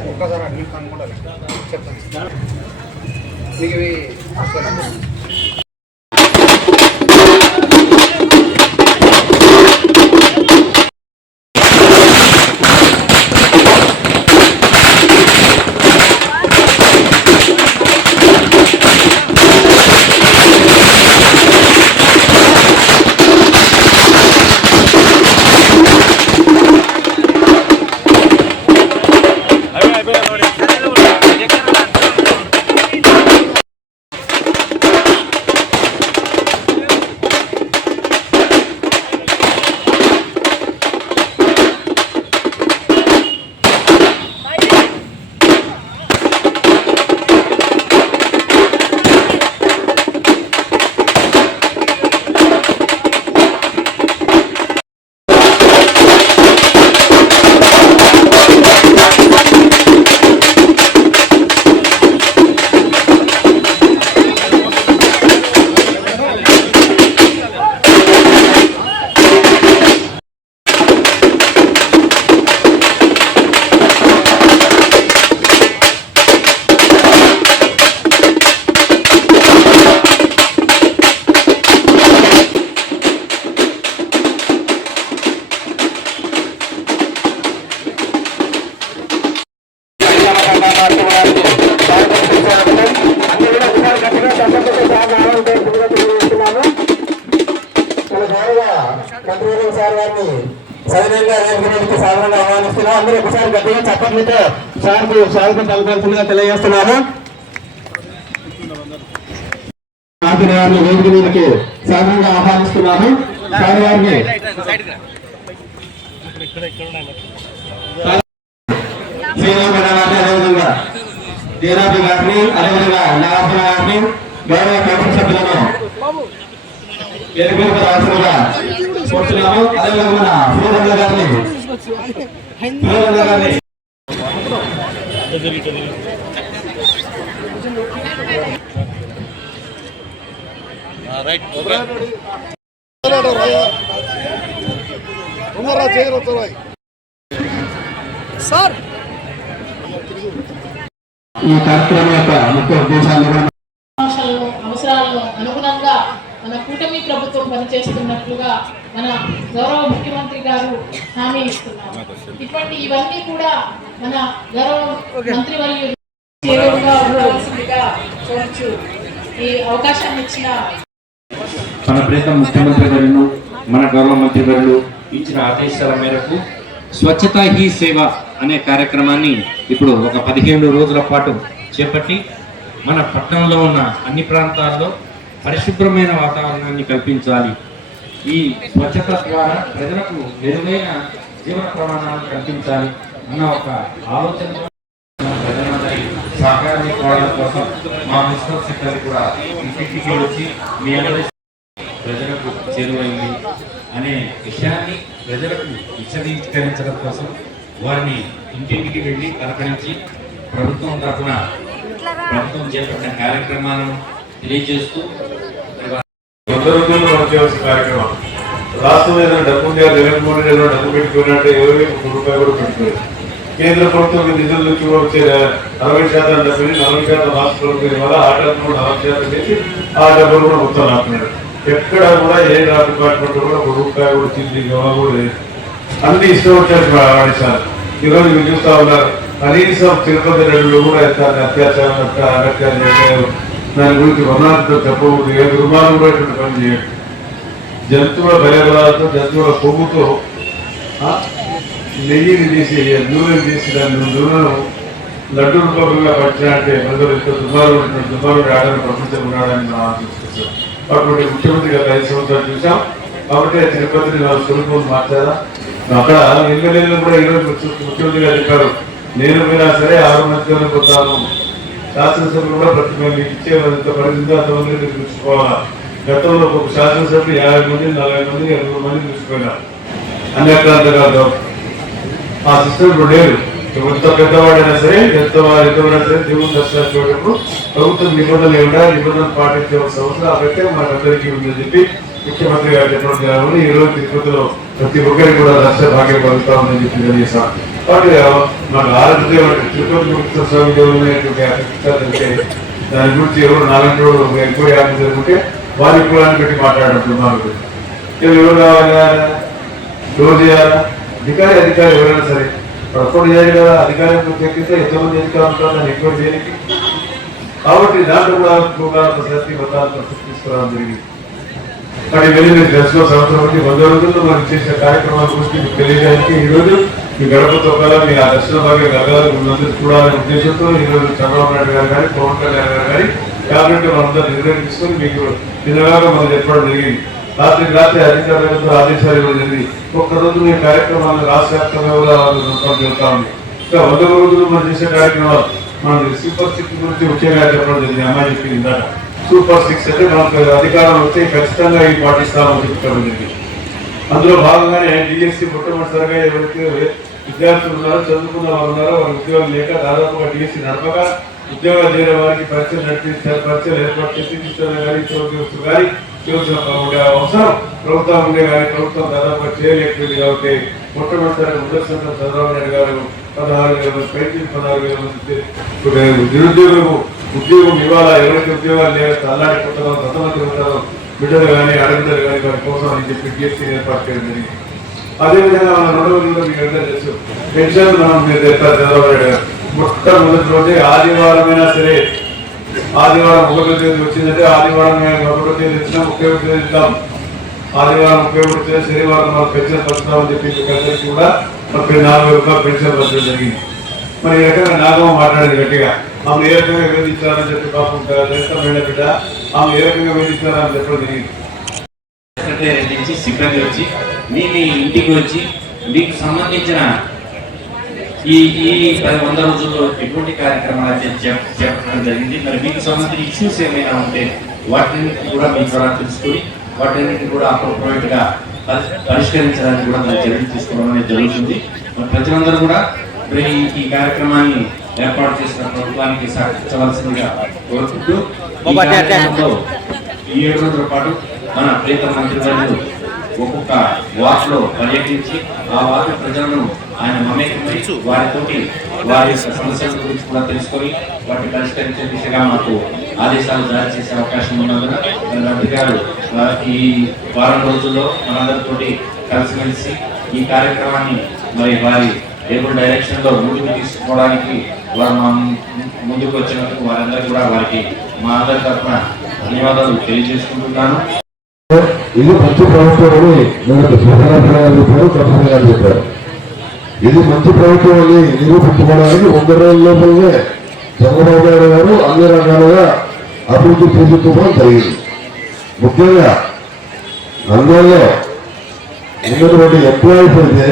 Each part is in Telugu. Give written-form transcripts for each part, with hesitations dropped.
ఒక్కసారి అన్ని కనుక్కుంటాను చెప్తాను మీకు ఇవి అందరూ ఒకసారి గట్టిగా చప్పట్లతో సార్కు స్వాగతం పలకాల్సిందిగా తెలియజేస్తున్నాను. వారిని వేదిక మీదకి సాధారణంగా ఆహ్వానిస్తున్నాను. సార్ వారిని శ్రీరామరావు అదేవిధంగా దీరాబి గారిని అదేవిధంగా నాగార్జున గారిని గౌరవ కమిటీ సభ్యులను వేదిక రావాల్సిందిగా కోరుతున్నాము. అదేవిధంగా శ్రీరాముల గారిని ఈ కార్యక్రమం యొక్క ముఖ్య ఉద్దేశాలు అవసరాలను అనుగుణంగా మన కూటమి ప్రభుత్వం పనిచేస్తున్నట్లుగా మన గౌరవ ముఖ్యమంత్రి గారు హామీ ఇస్తున్నారు. ఇవన్నీ కూడా మన గౌరవ మంత్రివర్యులు ఉండవలసిందిగా కోరచ్చు. ఈ అవకాశాన్ని ఇచ్చిన మన ప్రీతం ముఖ్యమంత్రి గారు మన గౌరవ మంత్రి గారు ఇచ్చిన ఆదేశాల మేరకు స్వచ్ఛతా హీ సేవ అనే కార్యక్రమాన్ని ఇప్పుడు ఒక 15 రోజుల పాటు చేపట్టి మన పట్టణంలో ఉన్న అన్ని ప్రాంతాల్లో పరిశుభ్రమైన వాతావరణాన్ని కల్పించాలి. ఈ స్వచ్ఛత ద్వారా ప్రజలకు మెరుగైన జీవన ప్రమాణాలను కల్పించాలి అన్న ఒక ఆలోచన ప్రజలందరి సహకారాన్ని కోవడం కోసం మా మున్సిపల్ సెక్రటరీ కూడా ఇంటికి వచ్చి మీ అందరి ప్రజలకు చేరువైంది అనే విషయాన్ని ప్రజలకు విశదీకరించడం కోసం వారిని ఇంటింటికి వెళ్ళి పలకరించి ప్రభుత్వం తరఫున ప్రభుత్వం చేపట్టిన కార్యక్రమాలను తెలియజేస్తూ కార్యక్రమం రాష్ట్రం ఏదైనా డబ్బు ఉంటే జగన్మోహన్ రెడ్డి ఏదైనా డబ్బు పెట్టుకున్నట్టే 21 రూపాయలు కూడా పెట్టుకోలేదు. కేంద్ర ప్రభుత్వం నిధుల నుంచి కూడా వచ్చే 60% డబ్బుని 40% రాష్ట్ర ప్రభుత్వం వల్ల ఆ డబ్బు 40% చేసి ఆ డబ్బులు కూడా మొత్తం రాకున్నాడు. ఎక్కడ కూడా ఏ డిపార్ట్మెంట్ కూడా 1 రూపాయి కూడా తిండి కూడా లేదు. అన్ని ఇష్టం వచ్చారు వాడిస్తారు. ఈరోజు మీరు చూస్తా ఉన్నారు. కనీసం తిరుపతి రెడ్డిలో కూడా ఎంత అత్యాచారం చేశారు. దాని గురించి వర్ణాలతో చెప్పకూడదు. ఏ దుర్మార్గం కూడా ఇటువంటి పని చేయడు. జంతువుల బలబలాలతో జంతువుల కొవ్వుతో నెయ్యిని తీసి నూనెని తీసి దాని నూనెను లడ్డు రూపంగా పట్టినట్టే ప్రజలు ఎంతో దుర్మార్గుడు ఆడని ప్రపంచం రావడానికి మనం ఆలోచిస్తాం. అటువంటి ముఖ్యమంత్రి గత 5 సంవత్సరాలు చూసాం. కాబట్టి తిరుపతిని 4 స్వరూపాలు మార్చారా. అక్కడ ఎమ్మెల్యేలు కూడా ఈరోజు ముఖ్యమంత్రి గారు చెప్పారు, నేను పోయినా సరే 6 మందిలోనే పోతాను. శాసనసభ్యులు కూడా ప్రతి మంది ఇచ్చే ఎంత పరిధిందో అంతమందిని చూసుకోవాలా. గతంలో ఒక శాసనసభ్యులు 50 మంది 40 మంది 20 మంది చూసిపోయినారు. అన్యక్రాంతగా ఆ సిస్టమ్ ఇప్పుడు లేదు. ఎంత పెద్దవాడైనా సరే ఎంతవాడైనా సరే దేవుని దర్శనం చూడటప్పుడు ప్రభుత్వం నిబంధనలు ఏమిటా నిబంధనలు పాటించే అవసరం అదైతే మనకందరికీ ఉందని చెప్పి ముఖ్యమంత్రి గారు చెప్పడం జరిగింది. ఈ రోజు తిరుపతిలో ప్రతి ఒక్కరికి కూడా దర్శన భాగ్యం కలుగుతా ఉందని చెప్పి తెలియజేశాను. కాబట్టి మన ఆరోగ్య తిరుపతి ముక్త స్వామి ఉన్నటువంటి దాని గురించి ఎవరు నాలుగు రోజులు ఎంక్వైరీ ఆఫీసర్ ఉంటే వారికి కూడా పెట్టి మాట్లాడుతున్నారు. ఎవరు కావాలా, ఎవరు చేయాలా, అధికారి ఎవరైనా సరే అప్పుడు చేయాలి కదా. అధికారం ఎక్కితే ఎంతమంది అధికారులు ఉంటారు దాన్ని ఎంక్వైరీ చేయడానికి. కాబట్టి దాంట్లో కూడా ప్రసక్తి మతాలను తీసుకురావడం జరిగింది. కానీ వెళ్ళి మీరు దశలో సంవత్సరం బట్టి 100 రోజుల్లో మనం చేసే కార్యక్రమాల గురించి మీకు తెలియజేయడానికి ఈరోజు మీ గడపతో కల మీ ఆ దర్శన భాగ్యం కలగాలి ముందు చూడాలనే ఉద్దేశంతో ఈరోజు చంద్రబాబు నాయుడు గారు కానీ పవన్ కళ్యాణ్ గారు కానీ క్యాబినెట్ మనందరూ నిర్ణయం తీసుకొని మీకు నిన్నగా మనం చెప్పడం జరిగింది. రాత్రి అధికారులతో ఆదేశాలు ఇవ్వడం జరిగింది. ఒక్కరోజు మీ కార్యక్రమాలు రాష్ట్ర వ్యాప్తంగా కూడా వాళ్ళు జరుగుతూ ఉంది. ఇంకా 100 రోజులు మనం చేసే కార్యక్రమాలు మనం సూపర్ 6 గురించి ముఖ్యంగా చెప్పడం జరిగింది. అమ్మాయి చెప్పింది ఇందాక సూపర్ 6 అంటే మనకు అధికారం వస్తే ఖచ్చితంగా ఈ పాటిస్తామని చెప్పడం జరిగింది. అందులో భాగంగానే డిఎస్సి మొట్టమొదటిసారిగా ఎవరైతే విద్యార్థులు ఉన్నారో చదువుకున్న వారు ఉన్నారో వారి ఉద్యోగం లేక దాదాపుగా డిఎస్సి నడపక ఉద్యోగాలు చేయని వారికి పరీక్షలు నడిపిస్తారు, పరీక్షలు ఏర్పాటు చేసి కానీ ఉద్యోగస్తులు కానీ ఉండే అవసరం ప్రభుత్వం ఉండే కానీ ప్రభుత్వం దాదాపుగా చేయలేకపోయింది. కాబట్టి మొట్టమొదటిసారి ఉద్యోగ చంద్రబాబు నాయుడు గారు 16,000 మంది పైకి 16,000 మంది నిరుద్యోగులకు ఉద్యోగం ఇవ్వాలా, ఎవరైతే ఉద్యోగాలు లేక అల్లాడిపోతారో సతమతి ఉంటారో బిడ్డలు కానీ అడవిదలు కానీ వారి కోసం అని చెప్పి డిఎస్సీ ఏర్పాటు చేయడం జరిగింది. అదేవిధంగా మన 2వ రోజుల్లో మీకు ఎంత తెలుసు పెన్షన్ మనం మీరు తెస్తారు చంద్రబాబు నాయుడు గారు మొట్టమొదటి రోజే ఆదివారమైనా సరే ఆదివారం 1వ తేదీ వచ్చిందంటే ఆదివారం 1వ తేదీ వచ్చినా 31వ తేదీ ఇద్దాం. ఆదివారం 31వ తేదీ శనివారం మనం పెన్షన్ పంచుతామని చెప్పి అందరికీ కూడా 4,000 రూపాయలు పెన్షన్ పంచడం జరిగింది. మరి ఈ రకంగా నాగమ్మ మాట్లాడేది గట్టిగా ఆమె ఏ రకంగా వేధించాలని చెప్పి పాపం చేస్తాం బిడ్డ ఆమె ఏ రకంగా వేధించాలని చెప్పడం జరిగింది. నుంచి సిబ్బంది వచ్చి మీ ఇంటికి వచ్చి మీకు సంబంధించిన ఈ 100 రోజుల్లో ఎటువంటి కార్యక్రమాలు అయితే చెప్పడం జరిగింది. మరి మీకు సంబంధించిన ఇష్యూస్ ఏమైనా ఉంటే వాటిని కూడా మీ ద్వారా తెలుసుకుని వాటిని కూడా అప్రోప్రియట్ గా పరిష్కరించడానికి కూడా మనం చర్యలు తీసుకోవడం అనేది జరుగుతుంది. మరి ప్రజలందరూ కూడా ఈ కార్యక్రమాన్ని ఏర్పాటు చేసిన ప్రభుత్వానికి సహకరించవలసిందిగా కోరుకుంటూ ఈ కార్యక్రమంలో ఈ 7 రోజుల పాటు మన ప్రీతం మంత్రివర్యులు ఒక్కొక్క వార్డులో పర్యటించి ఆ వార్డు ప్రజలను ఆయన మమేకమై వారితోటి వారి యొక్క సమస్యల గురించి కూడా తెలుసుకొని వాటిని పరిష్కరించే దిశగా మాకు ఆదేశాలు జారీ చేసే అవకాశం ఉన్నందున మంత్రి గారు ఈ వారం రోజుల్లో మనందరితోటి కలిసిమెలిసి ఈ కార్యక్రమాన్ని మరి వారి టేబుల్ డైరెక్షన్ లో ముందుకు తీసుకోవడానికి వారు ముందుకు వచ్చినందుకు వారందరూ కూడా వారికి మా అందరి తరఫున ధన్యవాదాలు తెలియజేసుకుంటున్నాను. ఇది మంచి ప్రభుత్వం అని చెప్పారు. ఇది మంచి ప్రభుత్వం అని నిరూపించుకోవడానికి 100 రోజుల లోపలనే చంద్రబాబు నాయుడు గారు అన్ని రకాలుగా అభివృద్ధి చేయించుకోవడం జరిగింది. ముఖ్యంగా నంద్యాలలో ఉన్నటువంటి ఎంప్లాయీస్ అయితే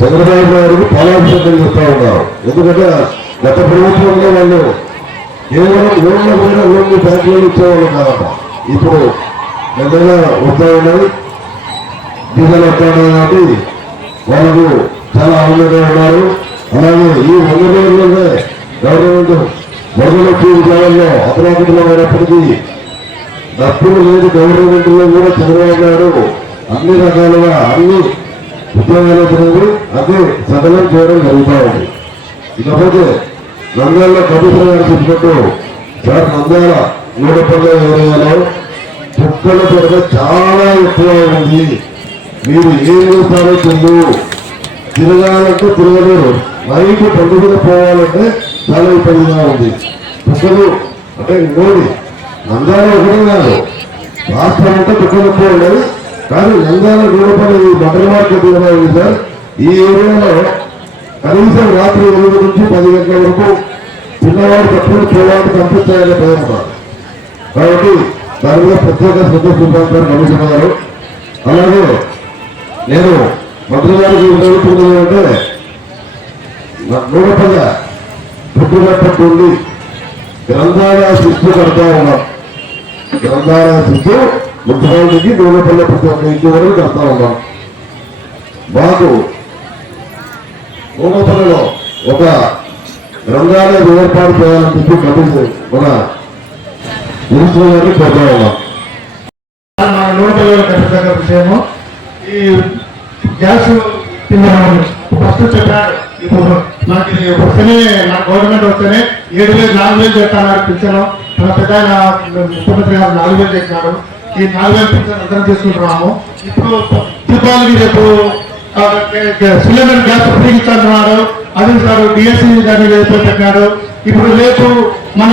చంద్రబాబు నాయుడు పాలాభిషేకం చేస్తూ ఉన్నారు. ఎందుకంటే గత ప్రభుత్వంలో వాళ్ళు కేవలం లోన్ల మీద లోన్లు బ్యాంకులు ఇచ్చేవాళ్ళు కాదట. ఇప్పుడు పెద్దగా వస్తూ ఉన్నాయి, డీజిల్ వస్తూ ఉన్నాయి కాబట్టి వాళ్ళకు చాలా ఆనందంగా ఉన్నారు. అలాగే ఈ 100 రోజుల్లోనే గవర్నమెంట్ వరదలొచ్చి ఉద్యోగాల్లో అపరాధంలో అయినప్పటికీ డబ్బులు లేదు గవర్నమెంట్ లో కూడా చంద్రబాబు నాయుడు అన్ని రకాలుగా అన్ని ఉద్యోగాలు అదే సదనం చేయడం జరుగుతూ ఉంది. ఇకపోతే నంద్యాలలో కమిషనర్ గారు చెప్పినట్టు సార్ నంద్యాల నూడపల్లి ఏరియాలో కుక్కల కొరత చాలా ఎక్కువ ఉంది. మీరు ఏం చేస్తారో తెలియదు, తిరగాలంటే తిరగలేరు, రైతు పండుగ పోవాలంటే చాలా ఇబ్బందిగా ఉంది. కుక్కలు అంటే ఇంకోటి నంద్యాల ఒకటే కాదు రాష్ట్రం అంతా కుక్కలు ఎక్కువ ఉండదు. కానీ నంద్యాల నూడపల్లి బట్టల మార్కెట్ కూడా ఉంది సార్. ఈ ఏరియాలో కనీసం రాత్రి 8 నుంచి 10 గంటల వరకు పిల్లవాడు తప్పుడు పోవాలని పంపిస్తాయనే ప్రయత్నం. కాబట్టి దాని మీద ప్రత్యేక శ్రద్ధ చూపారు కమిషనర్ గారు. అలాగే నేను మంత్రి గారికి జరుగుతున్నది అంటే నూనెపల్ల పుట్టుబట్టుండి గ్రంథాలయ శిస్తు కడతా ఉన్నాం. గ్రంథాలయ శిస్తు మున్సిపాలిటీకి నూనెపల్ల ప్రతి ఒక్క ఇంటి వరకు కడతా ఉన్నాం. మాకు నూనెపల్లిలో ఒక గ్రంథాలయం ఏర్పాటు చేయాలని చెప్పి కమిషన్ మన మినిస్టర్ గారిని కోరుతా ఉన్నాం. మన నూనెపల్లిలో ఖచ్చితంగా విషయము ఈ గ్యాస్ ఫస్ట్ చెప్పారు. ఇప్పుడు మనకి వస్తేనే మన గవర్నమెంట్ వస్తేనే 7,000 4,000 చేస్తున్నారు పింఛను. మన పెద్ద ముఖ్యమంత్రి గారు 4,000 చేసినారు. ఈ 4,000 పింఛన్ అందరం తీసుకుంటున్నాము. ఇప్పుడు దీపావళికి రేపు సిలిండర్ గ్యాస్ ఫ్రీ ఇస్తున్నారు. అది సార్ డిఎస్సీ గారిని రేపు పెట్టినాడు. ఇప్పుడు రేపు మన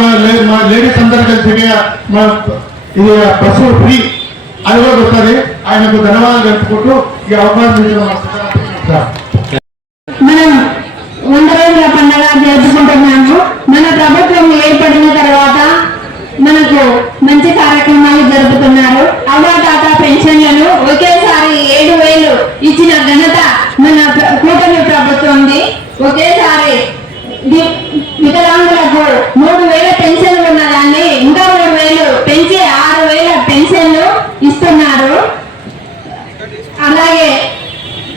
లేడీస్ అందరూ కలిసి మన ఇది బస్సు ఫ్రీ అది కూడా వస్తుంది. ఆయనకు ధన్యవాదాలు తెలుపుకుంటూ ఈ అవకాశం మనం 100 రోజుల పండుగ జరుపుకుంటున్నాము. మన ప్రభుత్వం ఏర్పడిన తర్వాత మనకు మంచి కార్యక్రమాలు జరుపుతున్నారు. అవ్వాతాత పెన్షన్లను ఒకేసారి 7,000 ఇచ్చిన ఘనత మన కూటమి ప్రభుత్వంది. ఒకేసారి వికలాంగులకు 3,000 పెన్షన్లు ఉన్నదాన్ని ఇంకా 3,000 పెంచి 6,000 పెన్షన్లు ఇస్తున్నారు. అలాగే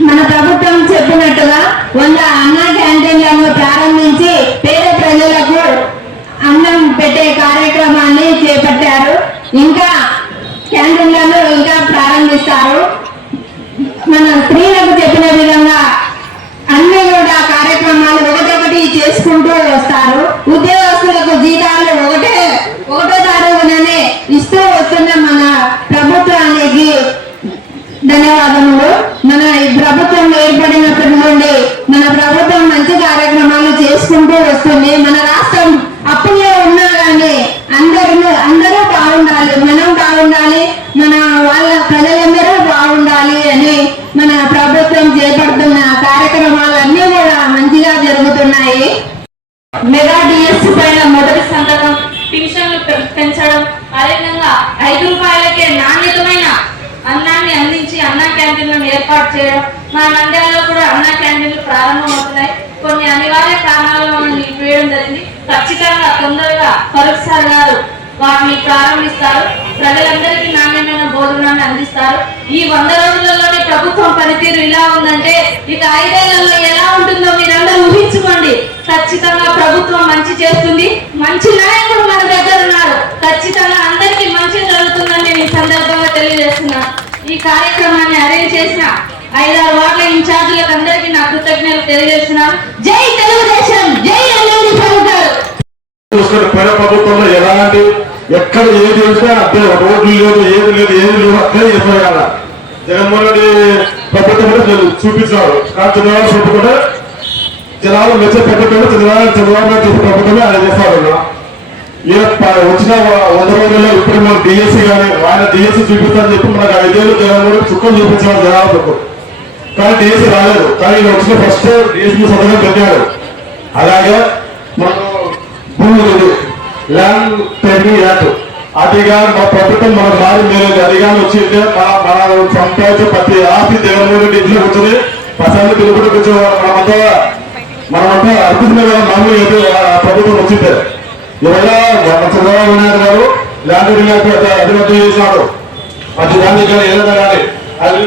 మన ప్రభుత్వం చెప్పినట్టుగా 100 అన్న క్యాంటీన్లను ప్రారంభించి పేద ప్రజలకు అన్నం పెట్టే కార్యక్రమాన్ని చేపట్టారు. ఇంకా క్యాంటీన్లను ఇంకా ప్రారంభిస్తారు. మన స్త్రీలకు చెప్పిన విధంగా అన్ని కూడా కార్యక్రమాలు ఒకటొకటి చేసుకుంటూ వస్తారు. ఉద్యోగస్తులకు జీతాలు ఒకటో తారీఖుననే ఇస్తూ వస్తున్న మన ప్రభుత్వానికి ధన్యవాదములు. మన ఈ ప్రభుత్వం ఏర్పడినప్పటి నుండి మన ప్రభుత్వం మంచి కార్యక్రమాలు చేసుకుంటూ వస్తుంది. మన రాష్ట్రం అప్పుల్లో ఉన్నా కానీ అందరూ బాగుండాలి, మనం బాగుండాలి, మన వాళ్ళ ప్రజలందరూ బాగుండాలి అని మన ప్రభుత్వం చేపడుతున్న కార్యక్రమాలన్నీ కూడా మంచిగా జరుగుతున్నాయి. మెగా డిఎస్సి పైన మొదటి సంతకం, పెన్షన్లు పెంచడం, అదేవిధంగా 5 రూపాయలకే నాణ్యతమైన అన్నాన్ని అందించి అన్నా క్యాంటీన్లను ఏర్పాటు చేయడం. మా నంద్యాలలో కూడా అన్నా క్యాంటీన్లు ప్రారంభమవుతున్నాయి. కొన్ని అనివార్య కారణాల వల్ల నిలిపివేయడం జరిగింది. ఖచ్చితంగా తొందరగా ఫరూక్ సార్ గారు వాటిని ప్రారంభిస్తారు. ప్రజలందరికీ నాణ్యమైన భోజనాన్ని అందిస్తారు. ఈ 100 రోజులలోనే ప్రభుత్వం పనితీరు ఇలా ఉందంటే ఇక 5 ఏళ్లలో ఎలా ఉంటుందో మీరందరూ ఊహించుకోండి. ఖచ్చితంగా ప్రభుత్వం మంచి చేస్తుంది. మంచి నాయకుడు మన దగ్గర ఉన్నారు. ఖచ్చితంగా అందరికీ మంచి జరుగుతుందని నేను ఈ సందర్భంగా తెలియజేస్తున్నాను. ఈ కార్యక్రమాన్ని అరేంజ్ చేసిన 5-6 వార్డుల ఇన్ఛార్జీలకు అందరికీ నా కృతజ్ఞతలు తెలియజేస్తున్నాను. జై తెలుగుదేశం, జై అల్లూరి ఫరూక్ గారు. పోయిన ప్రభుత్వంలో ఎలాంటి ఎక్కడ ఏది చేసినా అంటే రోడ్లు లేదు, ఏది లేదు అట్లే చేస్తారు కదా. జగన్మోహన్ రెడ్డి ప్రభుత్వం కూడా చూపించారు. కానీ చంద్రబాబు ప్రభుత్వం కూడా జనాలు మెచ్చే ప్రభుత్వం చంద్రబాబు నాయుడు చేసే ప్రభుత్వమే ఆయన చేస్తారు. వచ్చిన 100 రోజుల్లో ఇప్పుడు మనం డిఎస్సీ కానీ ఆయన డిఎస్సీ చూపిస్తారని చెప్పి మనకు 5 ఏళ్ళు జగన్మోహన్ చుక్కలు చూపించారు జనాలకు. కానీ డిఎస్సీ రాలేదు. కానీ ఈయన వచ్చిన ఫస్ట్ డిఎస్సీ సంతకం పెట్టారు. అలాగే మనం భూములు ల్యాండ్ టైటిల్ యాక్ట్ అదిగా మా ప్రభుత్వం మనకు మారింది లేదు. అదిగా వచ్చింటే మన సంపాదించే ప్రతి ఆస్తి జగన్మోహన్ రెడ్డి ఇంట్లో కూర్చొని ప్రసాద్ పిలుపుడు కూర్చొని మనమంతా అర్థమే కదా. మామూలు అయితే ప్రభుత్వం వచ్చిందే. ఇవాళ చంద్రబాబు నాయుడు గారు ల్యాండ్ అభివృద్ధి చేసినాడు. అది దాన్ని కానీ ఏదైనా కానీ అది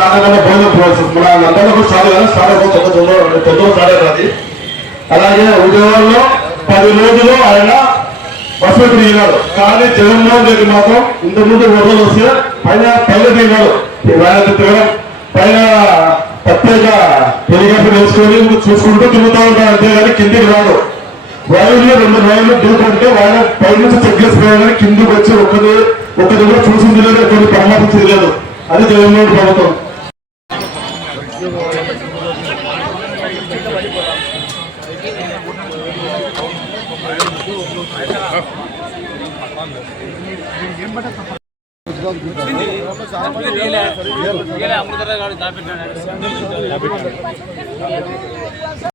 నాకన్నా భోజనం మన నందలకు స్టార్ట్ కదా, తొందరగా స్టార్ట్ అవుతుంది. అలాగే ఉద్యోగాల్లో 10 రోజులు ఆయన బస్సు తిరిగినాడు. కానీ జగన్మోహన్ రెడ్డి మాత్రం ఇంతకుముందు 2 రోజులు వస్తే పైన తిరిగినాడు. ఆయన తిరగడం పైన ప్రత్యేక హెలికాప్టర్ వేసుకొని చూసుకుంటూ తిరుగుతూ ఉంటాడు. అంతేగాని కిందికి రాడు. రైలు 2 రైళ్లు దూకుంటే ఆయన పై నుంచి చెక్ చేసుకోవాలి. కిందికి వచ్చి ఒక దగ్గర చూసింది లేదు, కొన్ని పరామర్శించింది లేదు. అది జగన్మోహన్ ప్రభుత్వం.